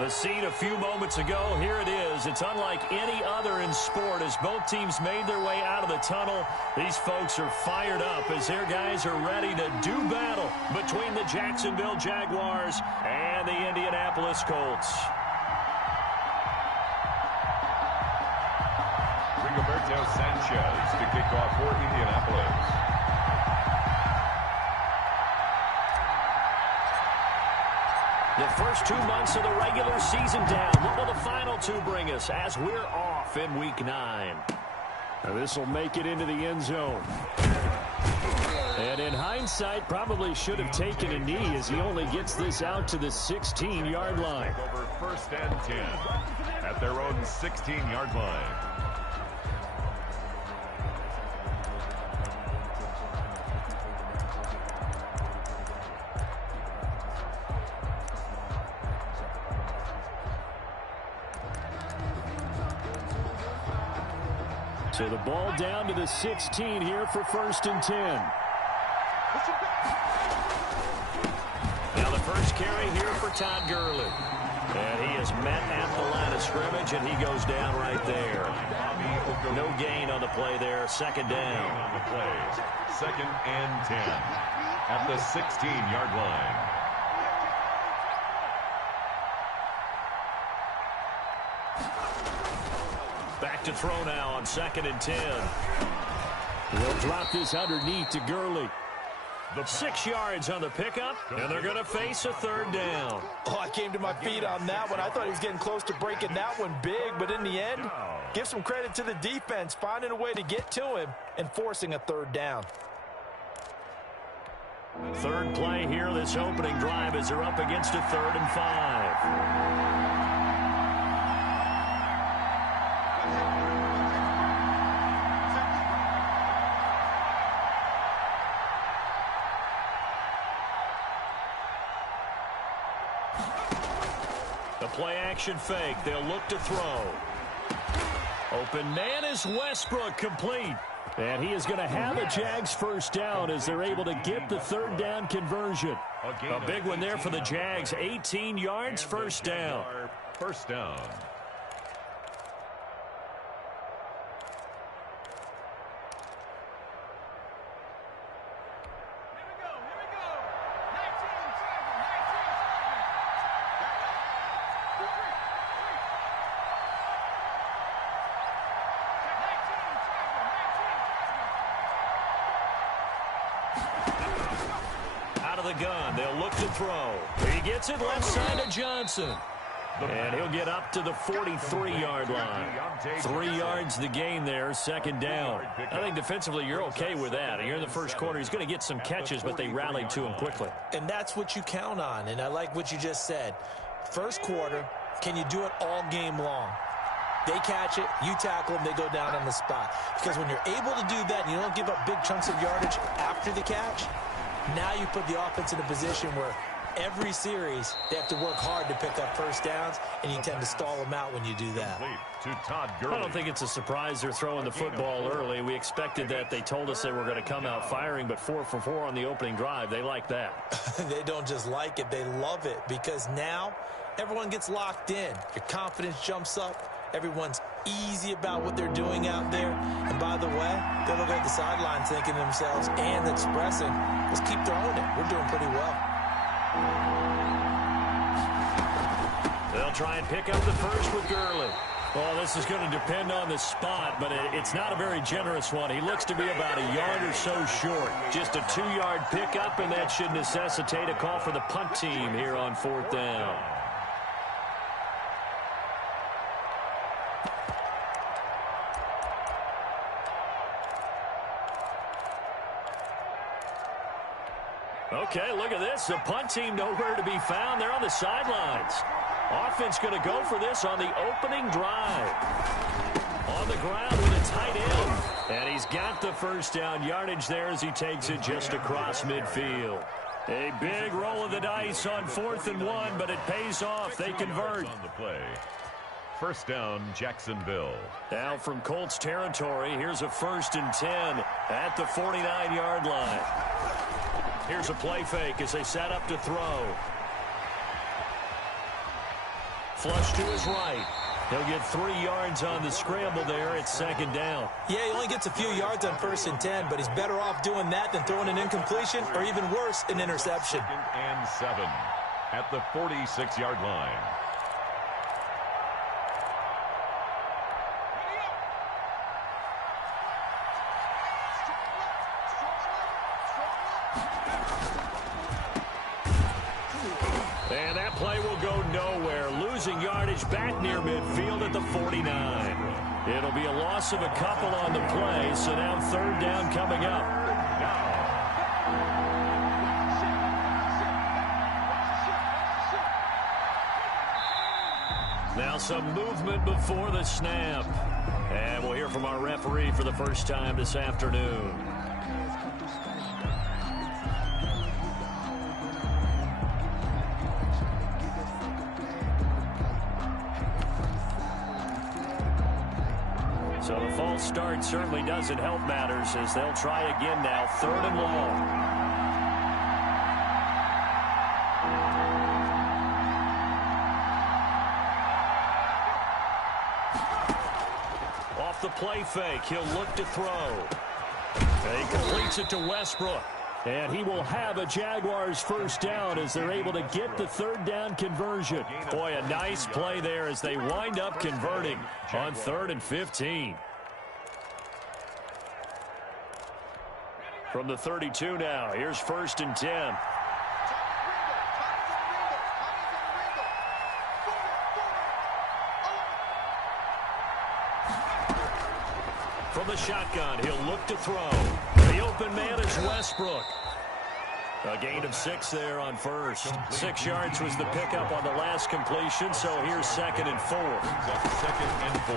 The scene a few moments ago, here it is. It's unlike any other in sport as both teams made their way out of the tunnel. These folks are fired up as their guys are ready to do battle between the Jacksonville Jaguars and the Indianapolis Colts. Rigoberto Sanchez to kick off for Indianapolis. The first 2 months of the regular season down. What will the final two bring us as we're off in Week 9? Now this will make it into the end zone. And in hindsight, probably should have taken a knee as he only gets this out to the 16-yard line. Over 1st and 10 at their own 16-yard line. So the ball down to the 16 here for 1st and 10. Now the first carry here for Todd Gurley. And he is met at the line of scrimmage, and he goes down right there. No gain on the play there. 2nd down. On the play. 2nd and 10 at the 16-yard line. Back to throw now on 2nd and 10. They'll drop this underneath to Gurley. 6 yards on the pickup, and they're going to face a 3rd down. Oh, I came to my feet on that one. I thought he was getting close to breaking that one big, but in the end, give some credit to the defense, finding a way to get to him and forcing a 3rd down. 3rd play here, this opening drive, as they're up against a 3rd and 5. The play-action fake. They'll look to throw. Open man is Westbrook, complete. And he is going to have a Jags 1st down as they're able to get the 3rd down conversion. A big one there for the Jags. 18 yards, 1st down. 1st down. Gun. They'll look to throw. He gets it left side to Johnson. And he'll get up to the 43-yard line. 3 yards the gain there, 2nd down. I think defensively you're okay with that. You're in the first quarter. He's going to get some catches, but they rallied to him quickly. And that's what you count on, and I like what you just said. First quarter, can you do it all game long? They catch it, you tackle them, they go down on the spot. Because when you're able to do that and you don't give up big chunks of yardage after the catch, now you put the offense in a position where every series they have to work hard to pick up 1st downs, and you tend to stall them out when you do that. To Todd Gurley. I don't think it's a surprise they're throwing the football early. We expected that. They told us they were going to come out firing, but 4 for 4 on the opening drive. They like that. They don't just like it, they love it, because now everyone gets locked in. Your confidence jumps up. Everyone's easy about what they're doing out there. And by the way, they look at the sideline thinking to themselves and expressing, let's keep throwing it. We're doing pretty well. They'll try and pick up the first with Gurley. Well, this is going to depend on the spot, but it's not a very generous one. He looks to be about a yard or so short. Just a 2-yard pickup, and that should necessitate a call for the punt team here on 4th down. Okay, look at this. The punt team nowhere to be found. They're on the sidelines. Offense going to go for this on the opening drive. On the ground with a tight end. And he's got the 1st down yardage there as he takes it just across midfield. A big roll of the dice on 4th and 1, but it pays off. They convert. On the play. 1st down, Jacksonville. Now from Colts territory, here's a 1st and 10 at the 49-yard line. Here's a play fake as they set up to throw. Flush to his right. He'll get 3 yards on the scramble there. It's second down. Yeah, he only gets a few yards on 1st and 10, but he's better off doing that than throwing an incompletion or even worse, an interception. 2nd and 7 at the 46-yard line. And that play will go nowhere. Losing yardage back near midfield at the 49. It'll be a loss of a couple on the play, so now 3rd down coming up. Now some movement before the snap. And we'll hear from our referee for the first time this afternoon. So the false start certainly doesn't help matters as they'll try again now, 3rd and long. Off the play fake, he'll look to throw. And he completes it to Westbrook. And he will have a Jaguars first down as they're able to get the 3rd down conversion. Boy, a nice play there as they wind up converting on 3rd and 15. From the 32 now, here's 1st and 10. From the shotgun, he'll look to throw. The open man is Westbrook. A gain of 6 there on 1st. 6 yards was the pickup on the last completion, so here's 2nd and 4.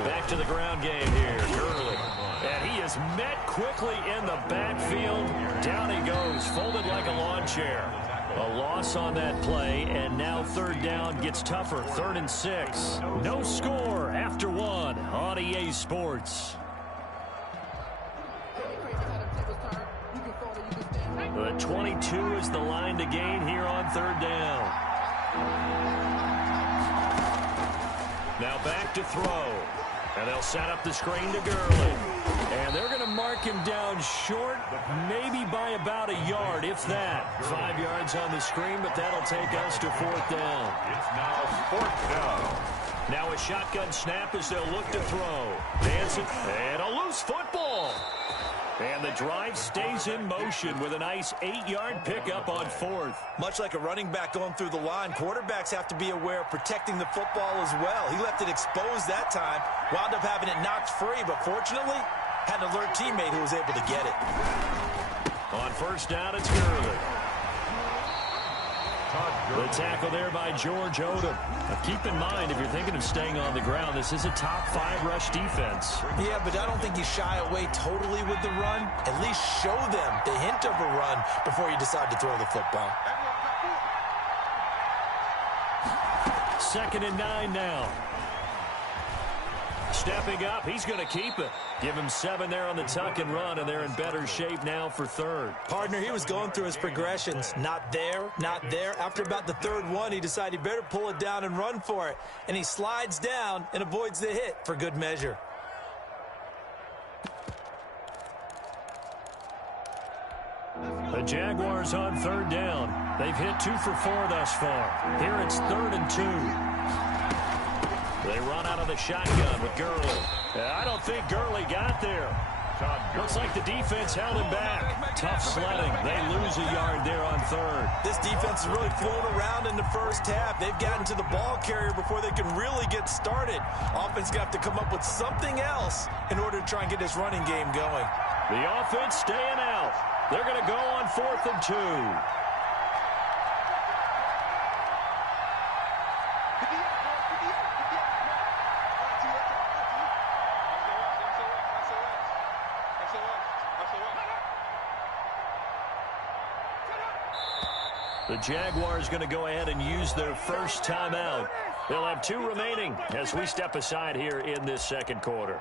Back to the ground game here. Gurley. And he is met quickly in the backfield. Down he goes, folded like a lawn chair. A loss on that play, and now 3rd down gets tougher. 3rd and 6. No score after 1 on EA Sports. The 22 is the line to gain here on 3rd down. Now back to throw. And they'll set up the screen to Gurley. And they're going to mark him down short, maybe by about a yard, if that. 5 yards on the screen, but that'll take us to 4th down. It's now 4th down. Now a shotgun snap as they'll look to throw. Dancing, and a loose football. And the drive stays in motion with a nice 8-yard pickup on 4th. Much like a running back going through the line, quarterbacks have to be aware of protecting the football as well. He left it exposed that time, wound up having it knocked free, but fortunately, had an alert teammate who was able to get it. On 1st down, it's Gurley. The tackle there by George Odom. Now keep in mind, if you're thinking of staying on the ground, this is a top 5 rush defense. Yeah, but I don't think you shy away totally with the run. At least show them the hint of a run before you decide to throw the football. 2nd and 9 now. Stepping up, he's going to keep it. Give him 7 there on the tuck and run, and they're in better shape now for 3rd. Partner, he was going through his progressions. Not there, not there. After about the 3rd one, he decided he better pull it down and run for it. And he slides down and avoids the hit for good measure. The Jaguars on 3rd down. They've hit 2 for 4 thus far. Here it's 3rd and 2. They run out of the shotgun with Gurley. I don't think Gurley got there. Looks like the defense held him back. Tough sledding. They lose a yard there on 3rd. This defense has really flown around in the first half. They've gotten to the ball carrier before they can really get started. Offense got to come up with something else in order to try and get this running game going. The offense staying out. They're going to go on 4th and 2. The Jaguars going to go ahead and use their first timeout. They'll have 2 remaining as we step aside here in this 2nd quarter.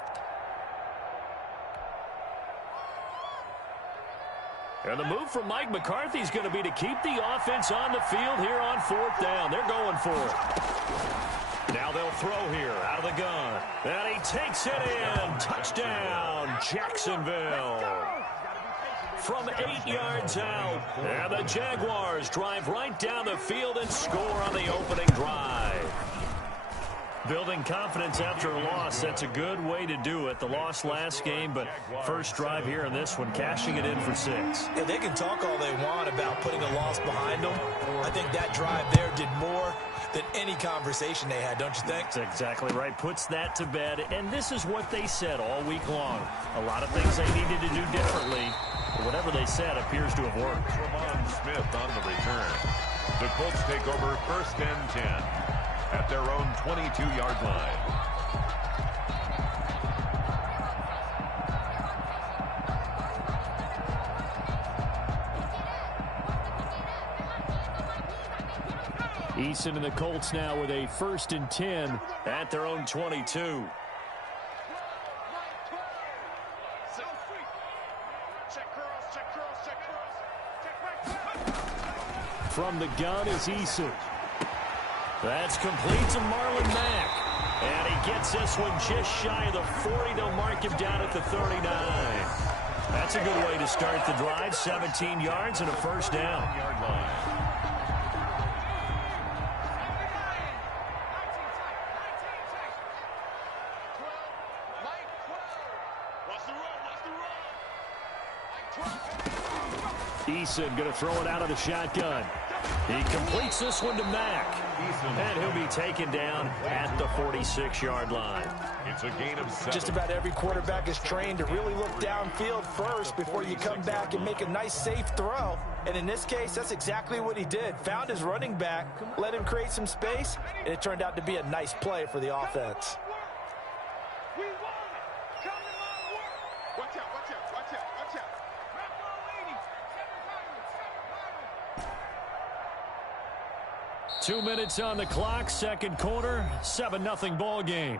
And the move from Mike McCarthy is going to be to keep the offense on the field here on 4th down. They're going for it. Now they'll throw here out of the gun. And he takes it in. Touchdown, Jacksonville. From 8 yards out. And the Jaguars drive right down the field and score on the opening drive. Building confidence after a loss, that's a good way to do it. The loss last game, but first drive here in this one, cashing it in for 6. Yeah, they can talk all they want about putting a loss behind them. I think that drive there did more than any conversation they had, don't you think? That's exactly right. Puts that to bed, and this is what they said all week long. A lot of things they needed to do differently, but whatever they said appears to have worked. Ramon Smith on the return. The Colts take over 1st and 10 at their own 22-yard line. Eason and the Colts now with a 1st and 10 at their own 22. From the gun is Eason. That's complete to Marlon Mack. And he gets this one just shy of the 40. They'll mark him down at the 39. That's a good way to start the drive. 17 yards and a first down. Eason going to throw it out of the shotgun. He completes this one to Mack. And he'll be taken down at the 46-yard line. It's a gain of 7. Just about every quarterback is trained to really look downfield first before you come back and make a nice, safe throw. And in this case, that's exactly what he did. Found his running back, let him create some space, and it turned out to be a nice play for the offense. Watch out, watch out, watch out, watch out. 2 minutes on the clock, second quarter, 7-0 ball game.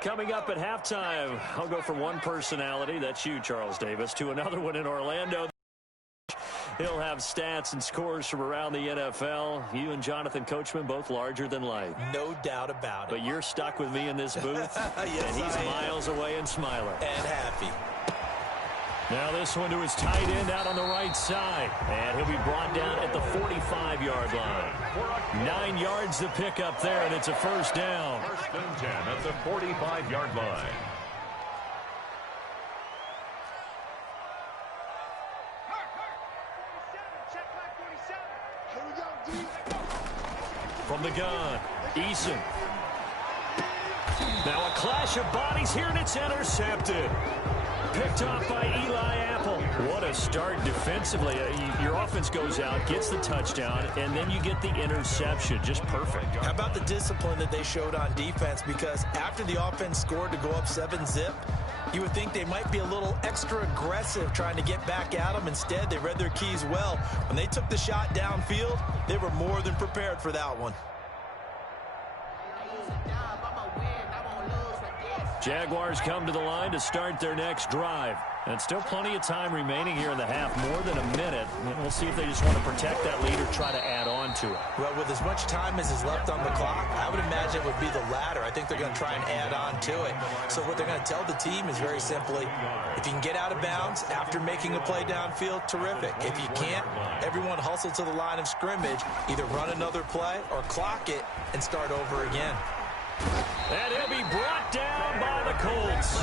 Coming up at halftime, I'll go from one personality, that's you, Charles Davis, to another one in Orlando. He'll have stats and scores from around the NFL. You and Jonathan Coachman, both larger than life. No doubt about it. But you're stuck with me in this booth, yes, and he's miles away and smiling. And happy. Now this one to his tight end out on the right side. And he'll be brought down at the 45-yard line. 9 yards to pick up there, and it's a first down. 1st and 10 at the 45-yard line. From the gun, Eason. Now a clash of bodies here, and it's intercepted. Picked off by Eli Apple. What a start defensively. Your offense goes out, gets the touchdown, and then you get the interception. Just perfect. How about the discipline that they showed on defense? Because after the offense scored to go up 7-zip, you would think they might be a little extra aggressive trying to get back at them. Instead, they read their keys well. When they took the shot downfield, they were more than prepared for that one. Jaguars come to the line to start their next drive. And still plenty of time remaining here in the half, more than a minute. And we'll see if they just want to protect that lead or try to add on to it. Well, with as much time as is left on the clock, I would imagine it would be the latter. I think they're going to try and add on to it. So what they're going to tell the team is very simply, if you can get out of bounds after making a play downfield, terrific. If you can't, everyone hustle to the line of scrimmage, either run another play or clock it and start over again. And he'll be brought down by the Colts.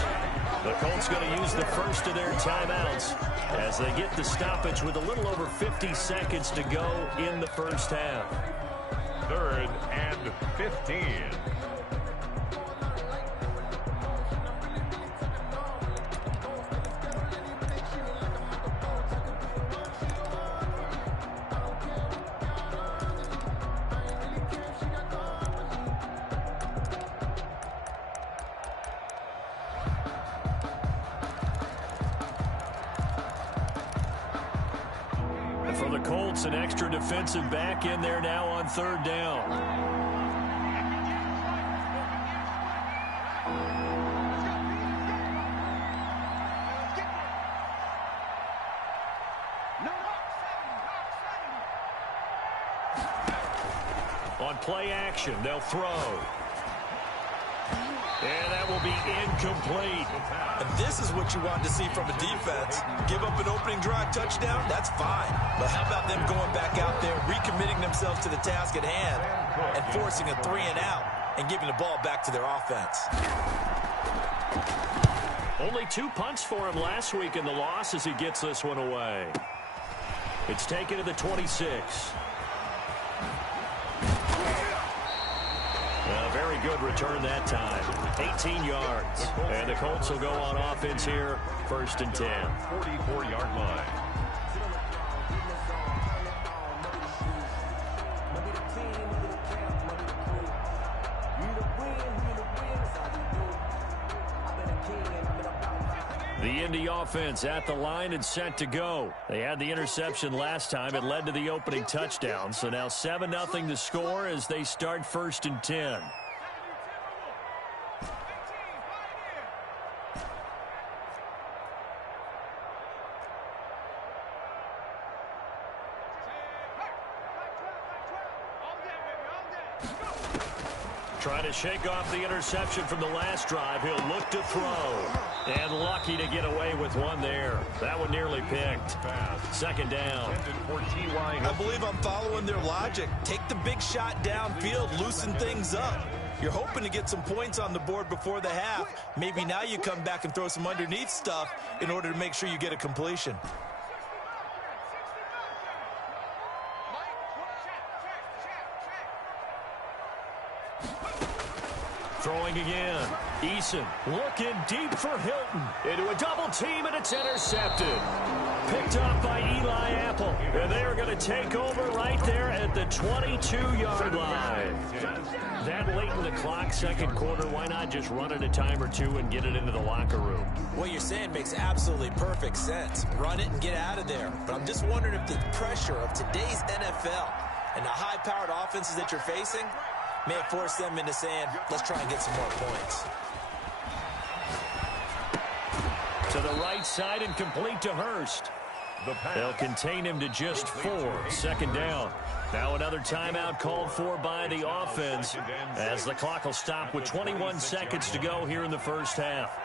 The Colts going to use the first of their timeouts as they get the stoppage with a little over 50 seconds to go in the first half. 3rd and 15. For the Colts, an extra defensive back in there now on 3rd down. On play action, they'll throw. And that will be incomplete. And this is what you want to see from a defense. Give up an opening drive touchdown, that's fine. But how about them going back out there, recommitting themselves to the task at hand, and forcing a 3 and out, and giving the ball back to their offense. Only 2 punts for him last week in the loss as he gets this one away. It's taken to the 26. A very good return that time. 18 yards. And the Colts will go on offense here, 1st and 10. 44-yard line. The Indy offense at the line and set to go. They had the interception last time. It led to the opening touchdown. So now 7-0 to score as they start 1st and 10. Trying to shake off the interception from the last drive. He'll look to throw. And lucky to get away with one there. That one nearly picked. 2nd down. I believe I'm following their logic. Take the big shot downfield, loosen things up. You're hoping to get some points on the board before the half. Maybe now you come back and throw some underneath stuff in order to make sure you get a completion. Throwing again. Eason looking deep for Hilton. Into a double team, and it's intercepted. Picked off by Eli Apple. And they're going to take over right there at the 22-yard line. That late in the clock, 2nd quarter, why not just run it a time or two and get it into the locker room? What you're saying makes absolutely perfect sense. Run it and get out of there. But I'm just wondering if the pressure of today's NFL and the high-powered offenses that you're facing may have forced them into saying, let's try and get some more points. To the right side and complete to Hurst. They'll contain him to just 4. 2nd down. Now another timeout called for by the offense as the clock will stop with 21 seconds to go here in the 1st half.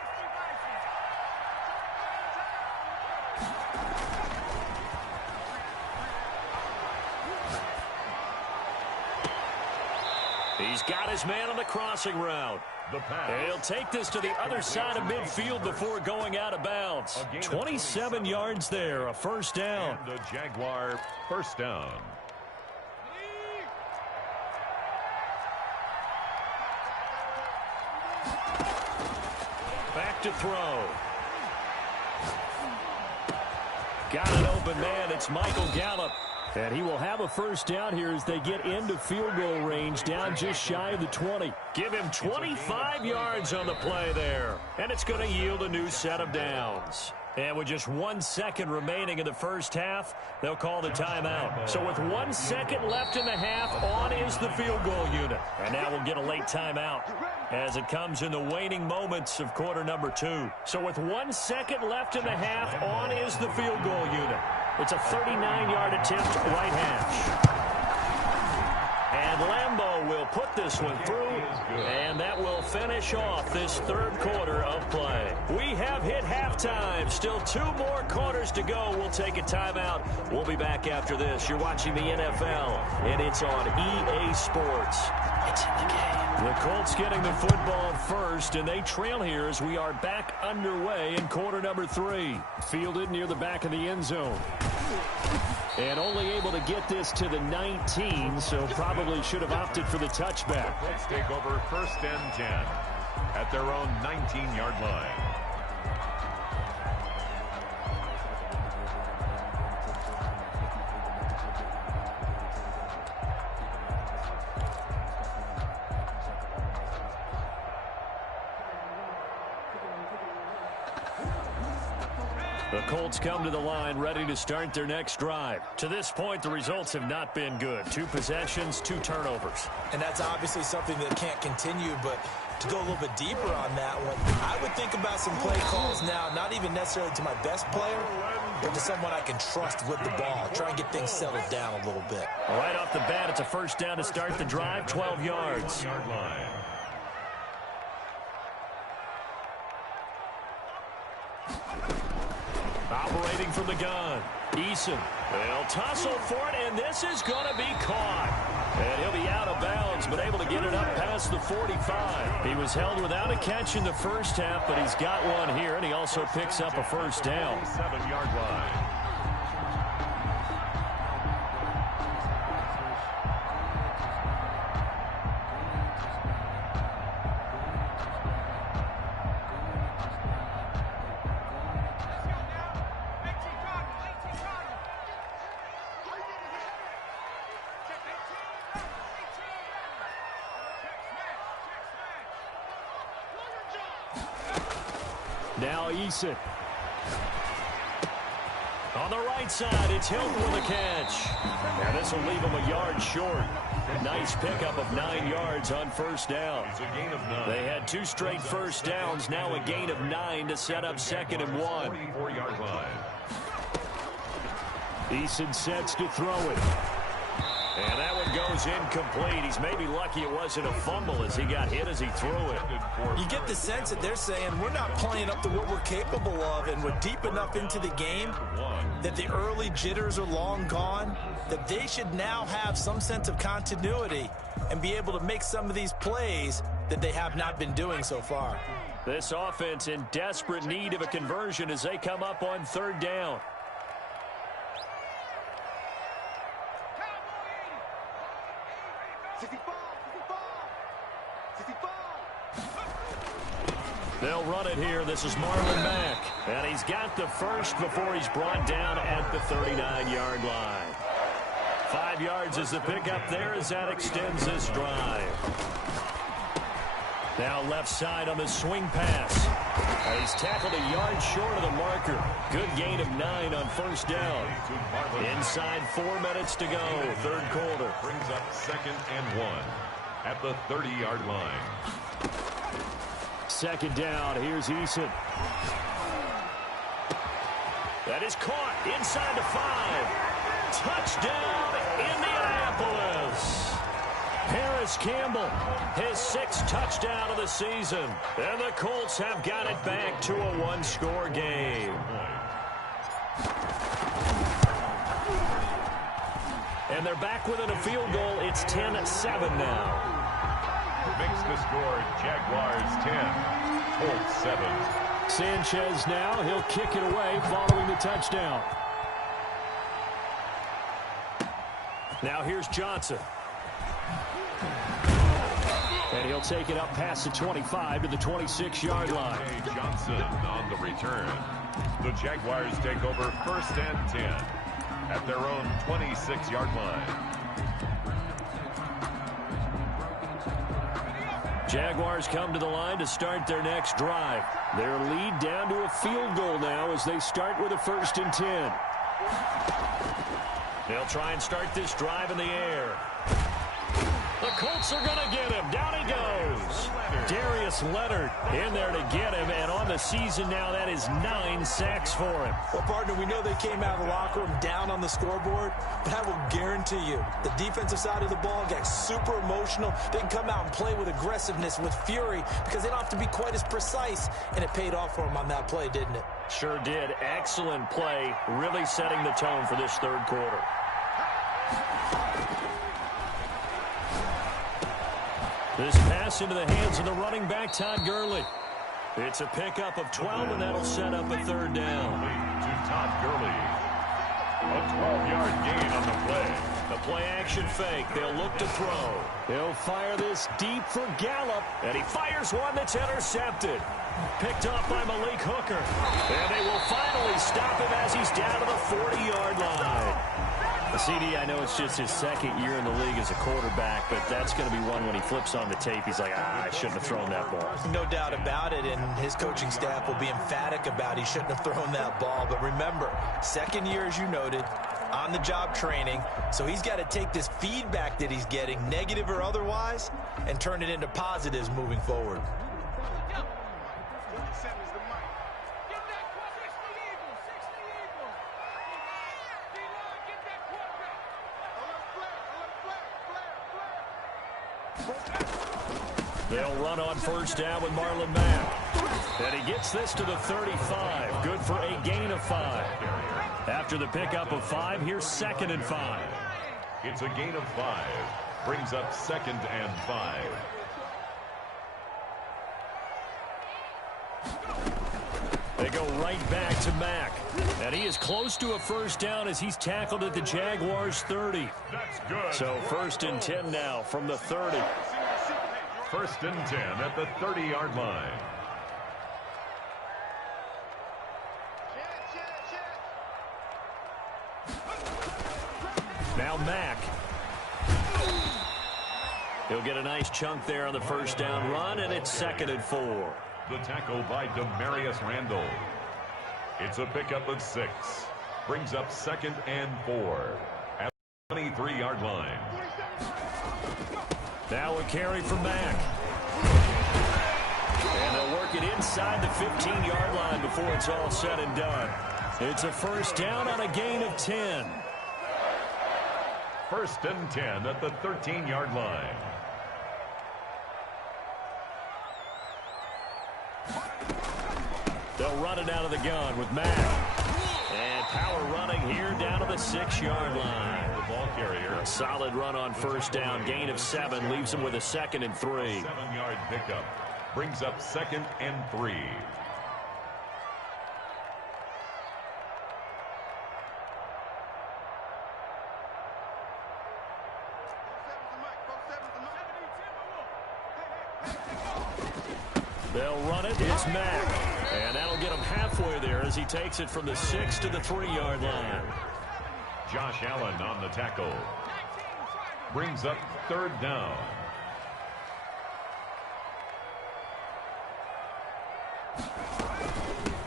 He's got his man on the crossing route. He'll take this to the other side of midfield before going out of bounds. 27 yards there, a 1st down. And the Jaguar 1st down. Back to throw. Got an open man. It's Michael Gallup. And he will have a 1st down here as they get into field goal range, down just shy of the 20. Give him 25 yards on the play there. And it's going to yield a new set of downs. And with just 1 second remaining in the 1st half, they'll call the timeout. So with 1 second left in the half, on is the field goal unit. And now we'll get a late timeout as it comes in the waning moments of quarter number 2. So with 1 second left in the half, on is the field goal unit. It's a 39-yard attempt, right hash. And Lambeau will put this one through, and that will finish off this 3rd quarter of play. We have hit halftime. Still 2 more quarters to go. We'll take a timeout. We'll be back after this. You're watching the NFL, and it's on EA Sports. It's in the game. The Colts getting the football first, and they trail here as we are back underway in quarter number 3. Fielded near the back of the end zone. And only able to get this to the 19, so probably should have opted for the touchback. Let's take over 1st and 10 at their own 19-yard line. The Colts come to the line ready to start their next drive. To this point, the results have not been good. 2 possessions, 2 turnovers. And that's obviously something that can't continue, but to go a little bit deeper on that one, I would think about some play calls now, not even necessarily to my best player, but to someone I can trust with the ball. Try and get things settled down a little bit. Right off the bat, it's a first down to start the drive, 12 yards. Yard line. Operating from the gun, Eason. They'll tussle for it, and this is going to be caught. And he'll be out of bounds, but able to get it up past the 45. He was held without a catch in the first half, but he's got one here, and he also picks up a first down. 7-yard line. Now Eason. On the right side, it's Hilton with a catch. And this will leave him a yard short. Nice pickup of 9 yards on first down. It's a gain of 9. They had 2 straight first downs, now a gain of 9 to set up 2nd and 1. 44-yard line. Eason sets to throw it. And that one goes incomplete. He's maybe lucky it wasn't a fumble as he got hit as he threw it. You get the sense that they're saying we're not playing up to what we're capable of, and we're deep enough into the game that the early jitters are long gone, that they should now have some sense of continuity and be able to make some of these plays that they have not been doing so far. This offense in desperate need of a conversion as they come up on 3rd down. They'll run it here. This is Marlon Mack. And he's got the first before he's brought down at the 39-yard line. 5 yards is the pickup there as that extends this drive. Now left side on the swing pass. And he's tackled a yard short of the marker. Good gain of 9 on first down. Inside 4 minutes to go, 3rd quarter. Brings up 2nd and 1 at the 30-yard line. 2nd down. Here's Eason. That is caught inside the 5. Touchdown, Indianapolis. Harris Campbell, his 6th touchdown of the season. And the Colts have got it back to a 1-score game. And they're back within a field goal. It's 10-7 now. Makes the score Jaguars 10, Colts 7. Sanchez now. He'll kick it away following the touchdown. Now here's Johnson. And he'll take it up past the 25 to the 26-yard line. Johnson on the return. The Jaguars take over 1st and 10 at their own 26-yard line. Jaguars come to the line to start their next drive. Their lead down to a field goal now as they start with a 1st and 10. They'll try and start this drive in the air. The Colts are going to get him. Down he goes. Darius Leonard in there to get him, and on the season now, that is 9 sacks for him. Well, partner, we know they came out of the locker room down on the scoreboard, but I will guarantee you the defensive side of the ball got super emotional. They can come out and play with aggressiveness, with fury, because they don't have to be quite as precise, and it paid off for them on that play, didn't it? Sure did. Excellent play, really setting the tone for this 3rd quarter. This pass into the hands of the running back, Todd Gurley. It's a pickup of 12, and that'll set up a 3rd down. To Todd Gurley. A 12-yard gain on the play. The play-action fake. They'll look to throw. He'll fire this deep for Gallup. And he fires one that's intercepted. Picked off by Malik Hooker. And they will finally stop him as he's down to the 40-yard line. CD, I know it's just his 2nd year in the league as a quarterback, but that's going to be one when he flips on the tape, he's like, I shouldn't have thrown that ball. No doubt about it, and his coaching staff will be emphatic about he shouldn't have thrown that ball. But remember, 2nd year, as you noted, on-the-job training, so he's got to take this feedback that he's getting, negative or otherwise, and turn it into positives moving forward. They'll run on first down with Marlon Mack. And he gets this to the 35. Good for a gain of 5. After the pickup of 5, here's 2nd and 5. It's a gain of 5. Brings up 2nd and 5. They go right back to Mack. And he is close to a first down as he's tackled at the Jaguars' 30. That's good. So 1st and 10 now from the 30. 1st and 10 at the 30-yard line. Now Mack. He'll get a nice chunk there on the first down run, and it's 2nd and 4. The tackle by Demarius Randall. It's a pickup of 6. Brings up 2nd and 4 at the 23-yard line. Now a carry from Mack. And they'll work it inside the 15-yard line before it's all said and done. It's a first down on a gain of 10. 1st and 10 at the 13-yard line. They'll run it out of the gun with Mack. And power running here down to the 6-yard line. The ball carrier. A solid run on first down. Gain of 7 leaves him with a 2nd and 3. 7-yard pickup. Brings up 2nd and 3. They'll run it. It's Mack. And that'll get him halfway there as he takes it from the 6 to the 3-yard line. Josh Allen on the tackle. Brings up 3rd down.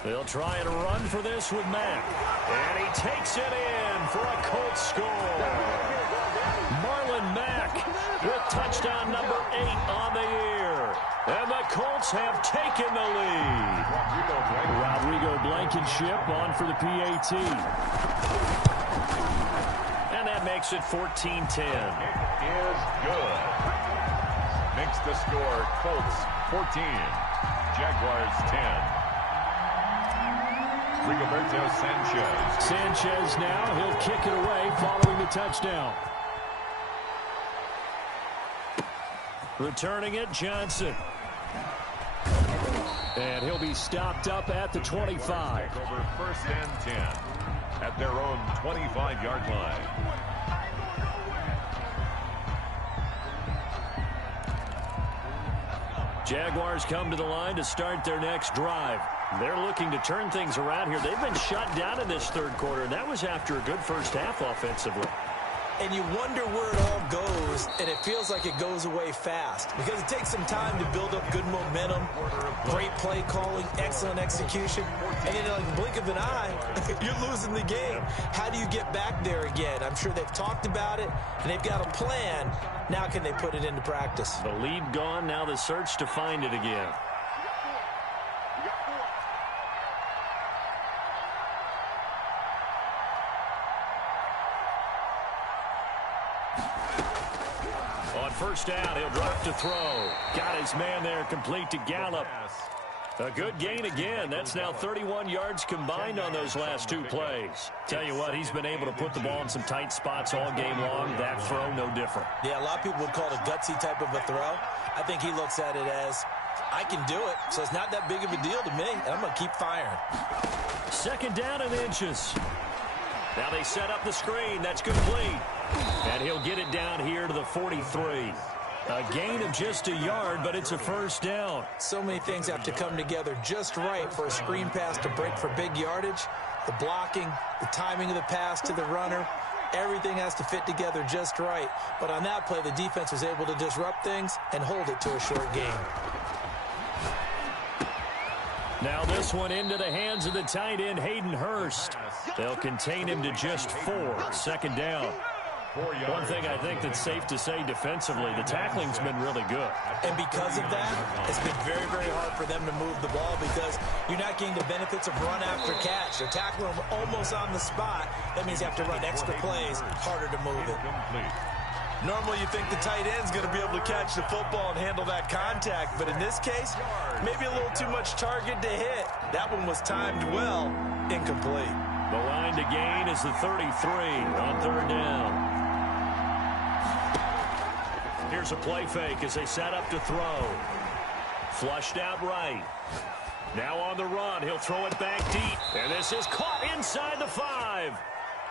They'll try and run for this with Mack. And he takes it in for a Colts score. Marlon Mack with touchdown number 8 on the year. And the Colts have taken the lead. Rodrigo Blankenship on for the PAT. And that makes it 14-10. It is good. Makes the score Colts 14. Jaguars 10. Rigoberto Sanchez. Sanchez now. He'll kick it away following the touchdown. Returning it, Johnson. And he'll be stopped up at the 25. Over 1st and 10 at their own 25-yard line. Jaguars come to the line to start their next drive. They're looking to turn things around here. They've been shut down in this 3rd quarter, and that was after a good first half offensively. And you wonder where it all goes, and it feels like it goes away fast because it takes some time to build up good momentum, great play calling, excellent execution, and then like the blink of an eye, you're losing the game. How do you get back there again? I'm sure they've talked about it, and they've got a plan. Now can they put it into practice? The lead gone, now the search to find it again. First down, he'll drop to throw. Got his man there, complete to Gallup. A good gain again. That's now 31 yards combined on those last 2 plays. Tell you what, he's been able to put the ball in some tight spots all game long. That throw, no different. Yeah, a lot of people would call it a gutsy type of a throw. I think he looks at it as, I can do it, so it's not that big of a deal to me, and I'm going to keep firing. 2nd down and inches. Now they set up the screen. That's complete. And he'll get it down here to the 43. A gain of just a yard, but it's a first down. So many things have to come together just right for a screen pass to break for big yardage. The blocking, the timing of the pass to the runner, everything has to fit together just right. But on that play, the defense was able to disrupt things and hold it to a short gain. Now this one into the hands of the tight end, Hayden Hurst. They'll contain him to just 4. 2nd down. One thing I think that's safe to say defensively, the tackling's been really good. And because of that, it's been very, very hard for them to move the ball because you're not getting the benefits of run after catch. They're tackling them almost on the spot. That means you have to run extra plays, harder to move it. Normally you think the tight end's going to be able to catch the football and handle that contact, but in this case, maybe a little too much target to hit. That one was timed well, incomplete. The line to gain is the 33 on third down. Here's a play fake as they set up to throw. Flushed out right. Now on the run, he'll throw it back deep. And this is caught inside the 5.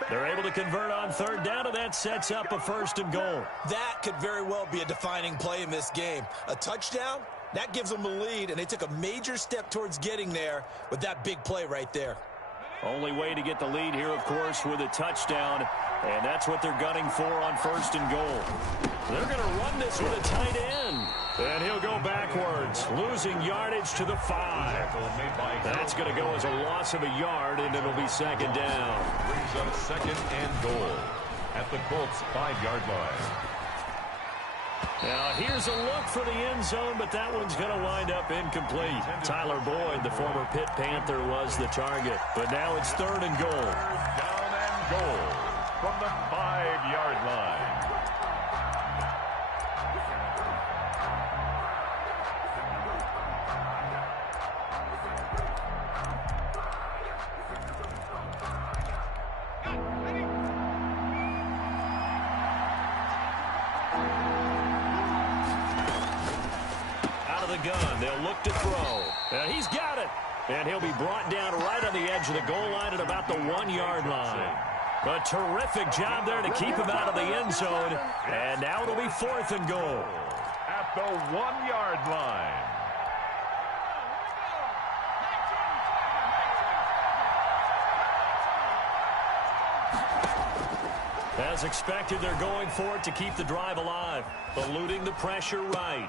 They're able to convert on third down, and that sets up a 1st and goal. That could very well be a defining play in this game. A touchdown, that gives them a lead, and they took a major step towards getting there with that big play right there. Only way to get the lead here, of course, with a touchdown, and that's what they're gunning for on 1st and goal. They're going to run this with a tight end, and he'll go backwards, losing yardage to the 5. That's going to go as a loss of a yard, and it'll be 2nd down. Brings up 2nd and goal at the Colts' 5-yard line. Now, here's a look for the end zone, but that one's going to wind up incomplete. Tyler Boyd, the former Pitt Panther, was the target. But now it's 3rd and goal. 3rd down and goal from the 5-yard line. Gun. They'll look to throw. And he's got it. And he'll be brought down right on the edge of the goal line at about the 1-yard line. A terrific job there to keep him out of the end zone. And now it'll be 4th and goal. At the 1-yard line. As expected, they're going for it to keep the drive alive. Eluding the pressure right.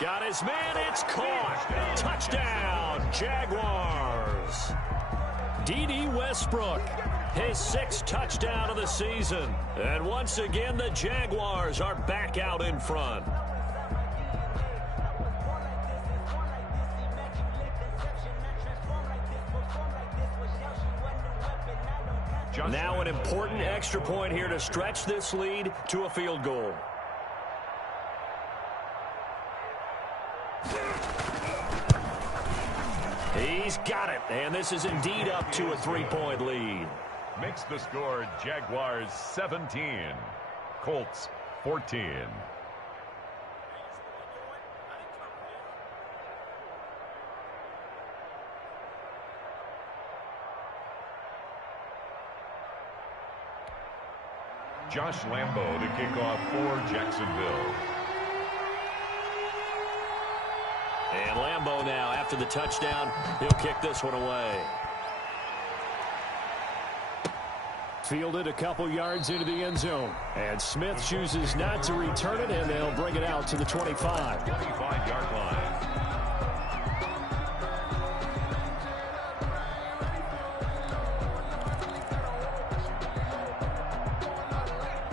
Got his man, it's caught. Touchdown, Jaguars. D.D. Westbrook, his 6th touchdown of the season. And once again, the Jaguars are back out in front. Now an important extra point here to stretch this lead to a field goal. He's got it, and this is indeed up to a 3-point lead. Makes the score Jaguars 17, Colts 14. Josh Lambo to kick off for Jacksonville. And Lambo now, after the touchdown, he'll kick this one away. Fielded a couple yards into the end zone. And Smith chooses not to return it, and they'll bring it out to the 25. 25-yard line.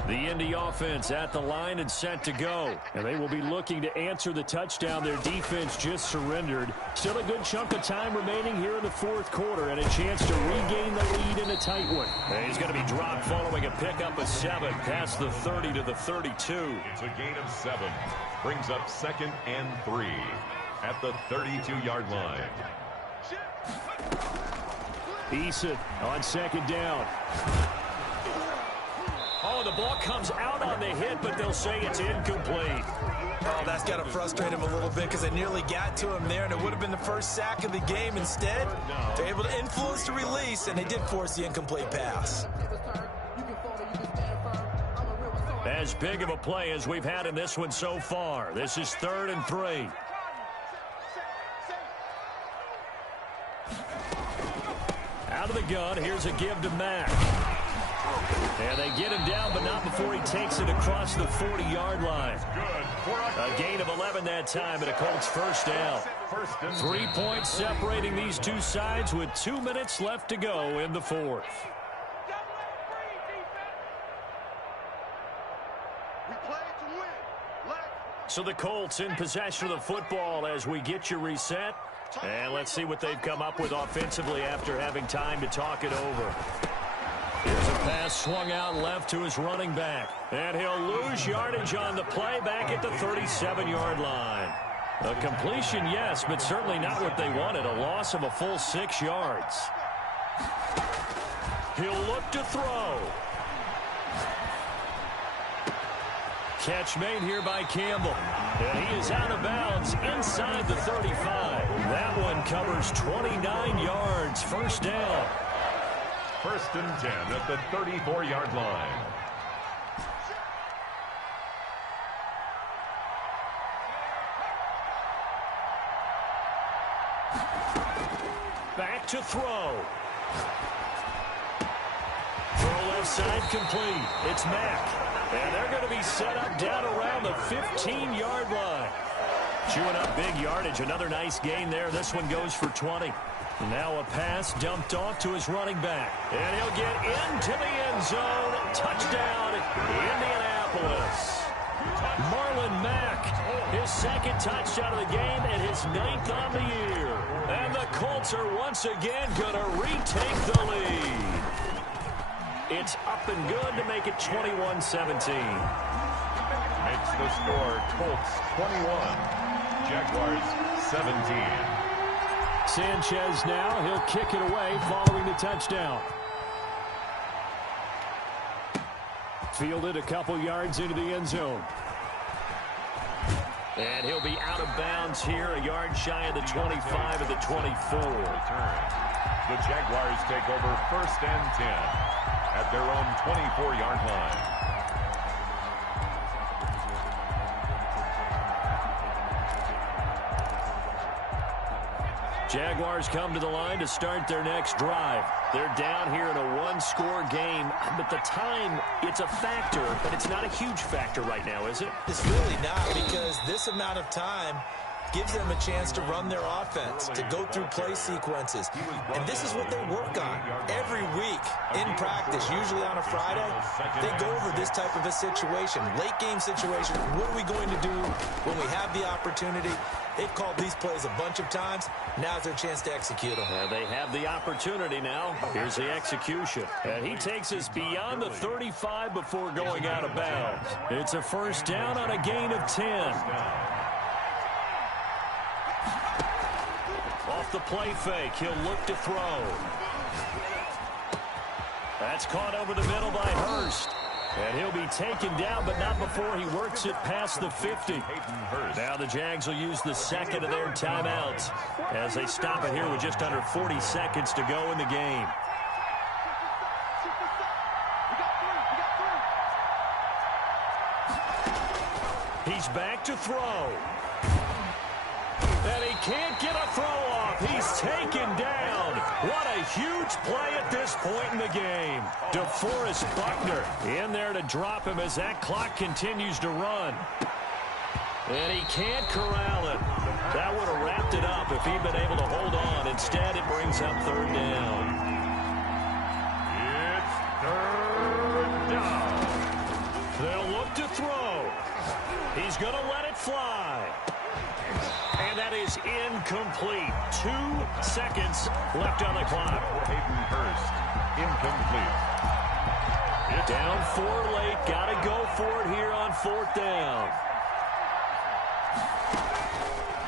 The Indy offense at the line and set to go. And they will be looking to answer the touchdown their defense just surrendered. Still a good chunk of time remaining here in the 4th quarter and a chance to regain the lead in a tight one. And he's going to be dropped following a pickup of 7 past the 30 to the 32. It's a gain of 7. Brings up 2nd and 3 at the 32-yard line. Eason on 2nd down. Oh, the ball comes out on the hit, but they'll say it's incomplete. Oh, that's got to frustrate him a little bit because they nearly got to him there, and it would have been the first sack of the game. Instead, they're able to influence the release, and they did force the incomplete pass. As big of a play as we've had in this one so far. This is 3rd and 3. Out of the gun, here's a give to Mack. And they get him down, but not before he takes it across the 40-yard line. A gain of 11 that time, and a Colts 1st down. 3 points separating these two sides with 2 minutes left to go in the 4th. So the Colts in possession of the football as we get you reset. And let's see what they've come up with offensively after having time to talk it over. Here's a pass swung out left to his running back. And he'll lose yardage on the play back at the 37-yard line. A completion, yes, but certainly not what they wanted. A loss of a full 6 yards. He'll look to throw. Catch made here by Campbell. And he is out of bounds inside the 35. That one covers 29 yards. First down. First and 10 at the 34-yard line. Back to throw. Throw left side complete. It's Mack. And they're going to be set up down around the 15-yard line. Chewing up big yardage. Another nice gain there. This one goes for 20. Now a pass dumped off to his running back. And he'll get into the end zone. Touchdown, Indianapolis. Marlon Mack, his second touchdown of the game and his 9th on the year. And the Colts are once again going to retake the lead. It's up and good to make it 21-17. Makes the score Colts 21, Jaguars 17. Sanchez now, he'll kick it away following the touchdown. Fielded a couple yards into the end zone. And he'll be out of bounds here, a yard shy of the 25 of the 24. The Jaguars take over first and 10 at their own 24-yard line. Jaguars come to the line to start their next drive. They're down here in a one-score game, but the time, it's a factor, but it's not a huge factor right now, is it? It's really not, because this amount of time gives them a chance to run their offense, to go through play sequences. And this is what they work on every week in practice, usually on a Friday. They go over this type of a situation, late game situation. What are we going to do when we have the opportunity? They've called these plays a bunch of times. Now's their chance to execute them. They have the opportunity now. Here's the execution. And he takes us beyond the 35 before going out of bounds. It's a first down on a gain of 10. Off the play fake, he'll look to throw. That's caught over the middle by Hurst. And he'll be taken down, but not before he works it past the 50. Now the Jags will use the second of their timeouts as they stop it here with just under 40 seconds to go in the game. He's back to throw. And he can't get a throw off. He's taken down. What a huge play at this point in the game. DeForest Buckner in there to drop him as that clock continues to run. And he can't corral it. That would have wrapped it up if he'd been able to hold on. Instead, it brings up third down. It's third down. They'll look to throw. He's going to let it fly. And that is incomplete. 2 seconds left on the clock. Hayden Hurst, incomplete. It's down 4 late. Got to go for it here on 4th down.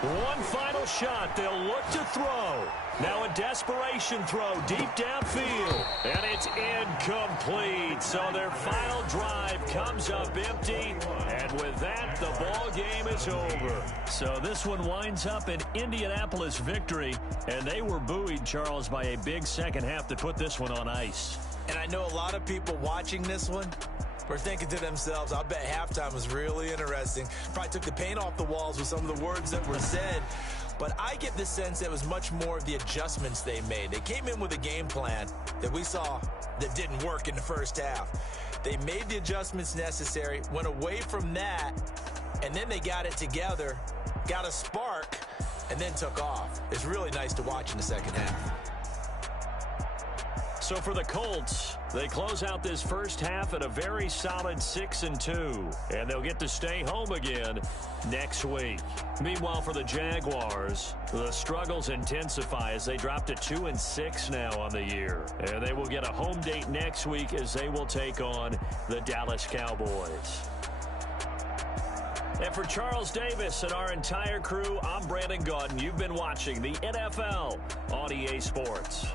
One final shot. They'll look to throw. Now a desperation throw deep downfield. And it's incomplete. So their final drive comes up empty. And with that, the ball game is over. So this one winds up an Indianapolis victory. And they were buoyed, Charles, by a big second half to put this one on ice. And I know a lot of people watching this one were thinking to themselves, I'll bet halftime was really interesting. Probably took the paint off the walls with some of the words that were said. But I get the sense that it was much more of the adjustments they made. They came in with a game plan that we saw that didn't work in the first half. They made the adjustments necessary, went away from that, and then they got it together, got a spark, and then took off. It's really nice to watch in the second half. So for the Colts, they close out this first half at a very solid 6-2. And they'll get to stay home again next week. Meanwhile, for the Jaguars, the struggles intensify as they drop to 2-6 now on the year. And they will get a home date next week as they will take on the Dallas Cowboys. And for Charles Davis and our entire crew, I'm Brandon Gaudin. You've been watching the NFL on EA Sports.